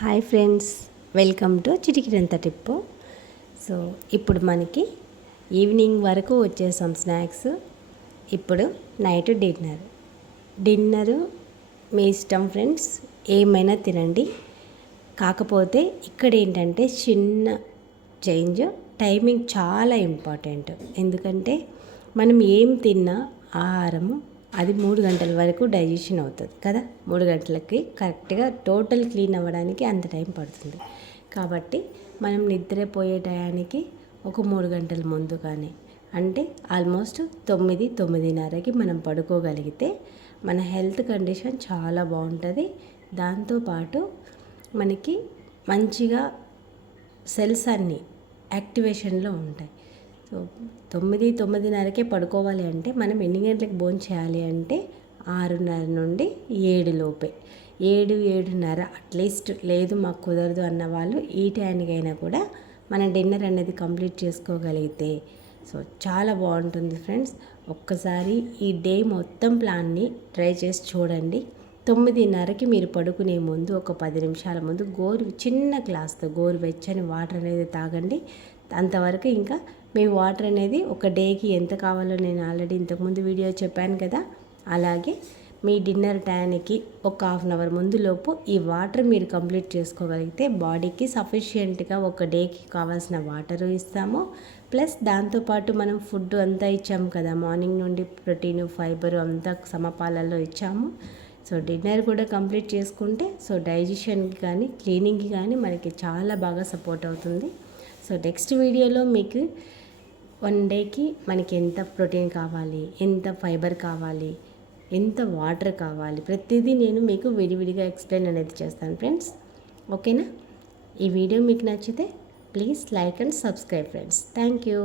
Hi friends, welcome to చిటికినంత tip. So ఇప్పుడు మనకి ఈవినింగ్ వరకు వచ్చేసాం స్నాక్స్. ఇప్పుడు నైట్ డిన్నరు మీ ఇష్టం ఫ్రెండ్స్, ఏమైనా తినండి. కాకపోతే ఇక్కడ ఏంటంటే చిన్న చేంజ్, టైమింగ్ చాలా ఇంపార్టెంట్. ఎందుకంటే మనం ఏం తిన్నా ఆహారము అది 3 గంటల వరకు డైజెషన్ అవుతుంది కదా. 3 గంటలకి కరెక్ట్గా టోటల్ క్లీన్ అవ్వడానికి అంత టైం పడుతుంది. కాబట్టి మనం నిద్రపోయే టయానికి ఒక 3 గంటల ముందు కానీ, అంటే ఆల్మోస్ట్ 9-9:30కి మనం పడుకోగలిగితే మన హెల్త్ కండిషన్ చాలా బాగుంటుంది. దాంతోపాటు మనకి మంచిగా సెల్స్ అన్నీ యాక్టివేషన్లో ఉంటాయి. సో 9-9:30కే పడుకోవాలి అంటే మనం ఎన్ని గంటలకు భోజనం చేయాలి అంటే 6:30 నుండి 7 లోపే. 7-7:30 అట్లీస్ట్. లేదు మాకు కుదరదు అన్న వాళ్ళు ఈ టైంకైనా కూడా మన డిన్నర్ అనేది కంప్లీట్ చేసుకోగలిగితే సో చాలా బాగుంటుంది ఫ్రెండ్స్. ఒక్కసారి ఈ డే మొత్తం ప్లాన్ని ట్రై చేసి చూడండి. 9:30కి మీరు పడుకునే ముందు ఒక 10 నిమిషాల ముందు చిన్న గ్లాస్తో గోరువెచ్చని వాటర్ అనేది తాగండి. అంతవరకు ఇంకా మీ వాటర్ అనేది ఒక డేకి ఎంత కావాలో నేను ఆల్రెడీ ఇంతకుముందు వీడియో చెప్పాను కదా. అలాగే మీ డిన్నర్ టైంకి ఒక 1/2 అవర్ ముందులోపు ఈ వాటర్ మీరు కంప్లీట్ చేసుకోగలిగితే బాడీకి సఫిషియెంట్గా ఒక డేకి కావాల్సిన వాటరు ఇస్తాము. ప్లస్ దాంతోపాటు మనం ఫుడ్ అంతా ఇచ్చాము కదా, మార్నింగ్ నుండి ప్రోటీను ఫైబరు అంతా సమపాలలో ఇచ్చాము. సో డిన్నర్ కూడా కంప్లీట్ చేసుకుంటే సో డైజెషన్కి కానీ క్లీనింగ్కి కానీ మనకి చాలా బాగా సపోర్ట్ అవుతుంది. సో నెక్స్ట్ వీడియోలో మీకు 1 డేకి మనకి ఎంత ప్రోటీన్ కావాలి, ఎంత ఫైబర్ కావాలి, ఎంత వాటర్ కావాలి, ప్రతిదీ నేను మీకు విడివిడిగా ఎక్స్ప్లెయిన్ అనేది చేస్తాను ఫ్రెండ్స్. ఓకేనా? ఈ వీడియో మీకు నచ్చితే please like and subscribe friends. Thank you.